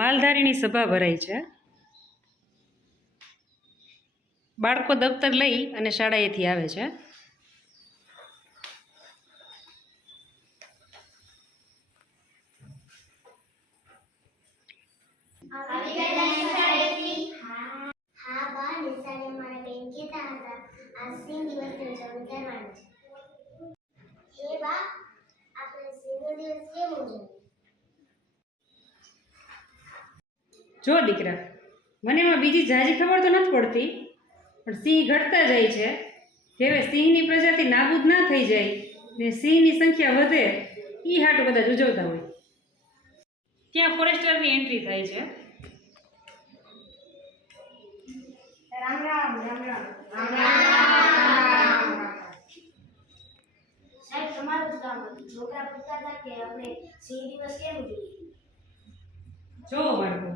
માલધારીની સભા ભરાઈ છે. બાળકો દફતર લઈ અને શાળાએથી આવે છે. જો દીકરા, મને એમાં બીજી જાજી ખબર તો નથી પડતી, પણ સિંહ ઘટતા જાય છે. હવે સિંહની પ્રજાતિ નાબૂદ ના થઈ જાય ને સિંહની સંખ્યા વધે, એ હાટું કદાચ ઉજવતા હોય. ત્યાં ફોરેસ્ટરની એન્ટ્રી થાય છે. રામ રામ રામ રામ રામ રામ. સાહેબ, તમારું જ કામ હતું. છોકરા પૂછતા હતા કે આપણે સિંહ દિવસ કેમ ઉજવીએ? જો બાળકો,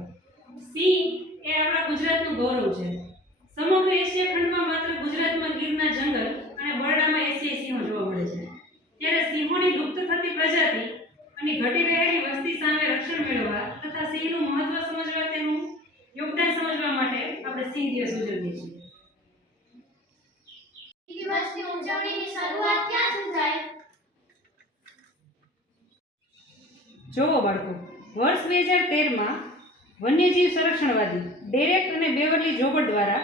સિંહ એ આપણા ગુજરાતનું ગૌરવ છે. સમગ્ર એશિયા ખંડમાં માત્ર ગુજરાતમાં ગીરના જંગલ અને બરડામાં એશિયાઈ સિંહો જોવા મળે છે. ત્યારે સિંહોની લુપ્ત થતી પ્રજાતિ અને ઘટી રહેલી વસ્તી સામે રક્ષણ મેળવવા તથા સિંહનું મહત્વ સમજવા, તેનું યોગદાન સમજવા માટે આપણે સિંહ દિવસ ઉજવીએ છીએ. દિવસની ઉજવણીની શરૂઆત ક્યાંથી થાય? જોવો બાળકો, વર્ષ 2013માં વન્યજીવ સંરક્ષણવાદી ડેરેક અને બેવરલી જોબર્ટ દ્વારા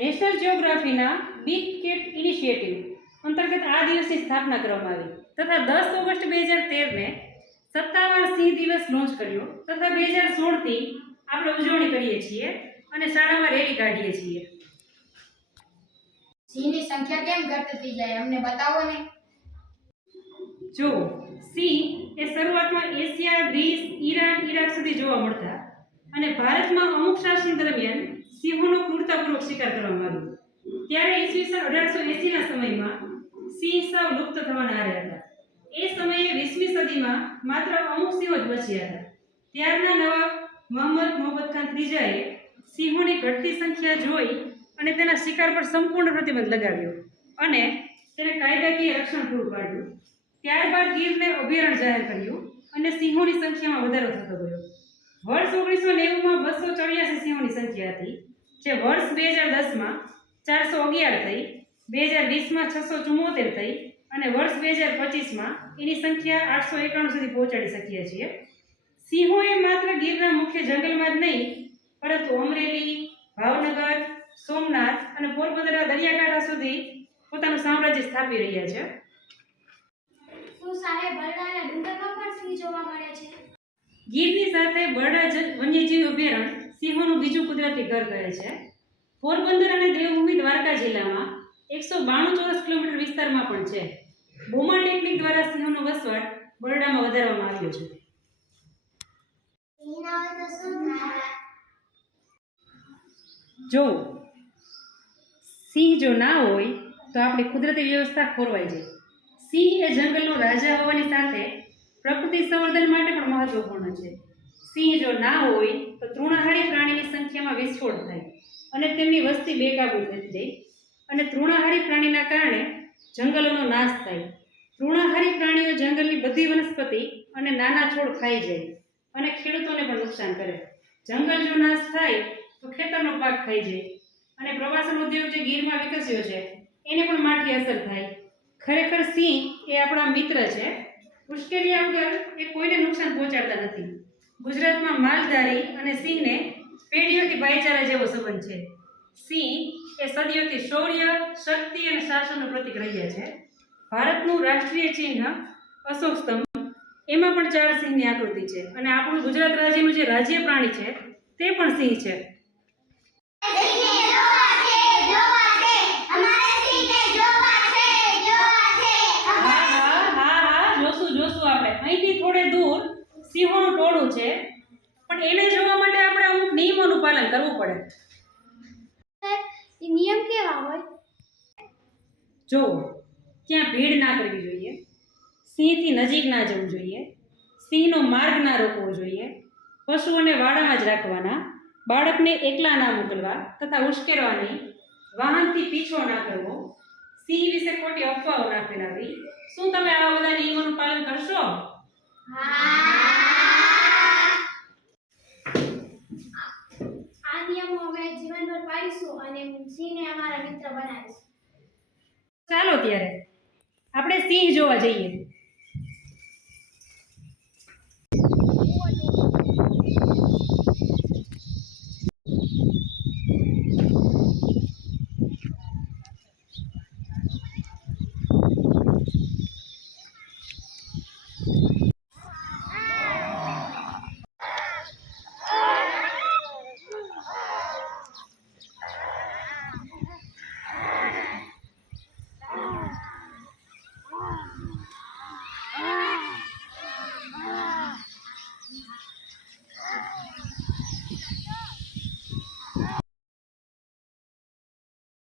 નેશનલ જિયોગ્રાફીના બિગ કેટ ઇનિશિયેટિવ અંતર્ગત આ દિવસની સ્થાપના કરવામાં આવી તથા 10 ઓગસ્ટ 2013ને સત્તાવાર સિંહ દિવસ લોન્ચ કર્યો તથા 2016થી આપણે ઉજવણી કરીએ છીએ અને શાળામાં રેલી કાઢીએ છીએ. સિંહની સંખ્યા કેમ ઘટતી જાય, અમને બતાવો ને. જો સિંહ એ શરૂઆતમાં એશિયા, ગ્રીસ, ઈરાન, ઈરાક સુધી જોવા મળતા અને ભારતમાં અમુક શાસન દરમિયાન સિંહોનો ક્રૂરતાપૂર્વક શિકાર કરવામાં આવ્યો. ત્યારે ઈસવીસન 1880ના સમયમાં સિંહ સાવ લુપ્ત થવાના આરે હતા. એ સમયે 20મી સદીમાં માત્ર અમુક સિંહો જ બચ્યા હતા. ત્યારના નવાબ મોહમ્મદ ખાન ત્રીજાએ સિંહોની ઘટતી સંખ્યા જોઈ અને તેના શિકાર પર સંપૂર્ણ પ્રતિબંધ લગાવ્યો અને તેને કાયદાકીય રક્ષણ પૂરું પાડ્યું. ત્યારબાદ ગીરને અભયારણ્ય જાહેર કર્યું અને સિંહોની સંખ્યામાં વધારો થતો ગયો. વર્ષ 1990માં 284 સિંહોની સંખ્યા હતી, જે વર્ષ 2010માં 411 થઈ, 2020માં 674 થઈ અને વર્ષ 2025માં એની સંખ્યા 891 સુધી પહોંચાડી શકીએ છીએ. સિંહોએ માત્ર ગીરના મુખ્ય જંગલમાં જ નહીં, પરંતુ અમરેલી, ભાવનગર, સોમનાથ અને પોરબંદરના દરિયાકાંઠા સુધી પોતાનું સામ્રાજ્ય સ્થાપી રહ્યા છે. શું સાહેબ, બરડાના ડુંગરમાં પણ સિંહ જોવા મળે છે? ગીરની સાથે બરડા વન્યજીવ અભયારણ્ય સિંહોનું બીજું કુદરતી ઘર કહે છે. પોરબંદર અને દેવભૂમિ દ્વારકા જિલ્લામાં 192 ચોરસ કિલોમીટર વિસ્તારમાં પણ છે. બોમા ટેકનિક દ્વારા સિંહોનો વસવાટ બરડામાં વધારવામાં આવ્યો છે. સિંહ ના હોય તો શું થાય? જો સિંહ જો ના હોય તો આપણી કુદરતી વ્યવસ્થા ખોરવાઈ જાય. સિંહ એ જંગલનો રાજા હોવાની સાથે પ્રકૃતિ સંવર્ધન માટે પણ મહત્વપૂર્ણ છે. સિંહ જો ના હોય તો તૃણાહારી પ્રાણીની સંખ્યામાં વિસ્ફોટ થાય અને તેમની વસ્તી બેકાબૂ થઈ જાય અને તૃણાહારી પ્રાણીના કારણે જંગલોનો નાશ થાય. તૃણાહારી પ્રાણીઓ જંગલની બધી વનસ્પતિ અને નાના છોડ ખાઈ જાય અને ખેડૂતોને પણ નુકસાન કરે. જંગલ જો નાશ થાય તો ખેતરનો પાક ખાઈ જાય અને પ્રવાસન ઉદ્યોગ જે ગીરમાં વિકસ્યો છે એને પણ માઠી અસર થાય. ખરેખર સિંહ એ આપણા મિત્ર છે. મુશ્કેલી વગર એ કોઈને નુકસાન પહોંચાડતા નથી. ગુજરાતમાં માલધારી અને સિંહને પેઢીઓથી ભાઈચારા જેવો સંબંધ છે. સિંહ એ સદીઓથી શૌર્ય, શક્તિ અને શાસનનું પ્રતીક રહ્યા છે. ભારતનું રાષ્ટ્રીય ચિહ્ન અશોક સ્તંભ, એમાં પણ 4 સિંહની આકૃતિ છે અને આપણું ગુજરાત રાજ્યનું જે રાજ્ય પ્રાણી છે તે પણ સિંહ છે. જોશું આપણે અહીંથી થોડે દૂર સિંહોનું ટોળું છે, પણ એને જોવા માટે આપણે અમુક નિયમોનું પાલન કરવું પડે. એ નિયમ કેવા હોય? જો ત્યાં ભીડ ના કરવી જોઈએ, સિંહથી નજીક ના જવું જોઈએ, સિંહનો માર્ગ ના રોકવો જોઈએ, પશુઓને વાડામાં જ રાખવાના, બાળકને એકલા ના મોકલવા તથા ઉશ્કેરવા નહીં, વાહનથી પીછો ના કરવો, સિંહ વિશે ખોટી અફવાઓ ના ફેલાવી. શું તમે આવા બધા નિયમોનું પાલન કરશો? હા. આવીશું અને સિંહને અમારા મિત્ર બનાવીશું. ચાલો ત્યારે આપણે સિંહ જોવા જઈએ.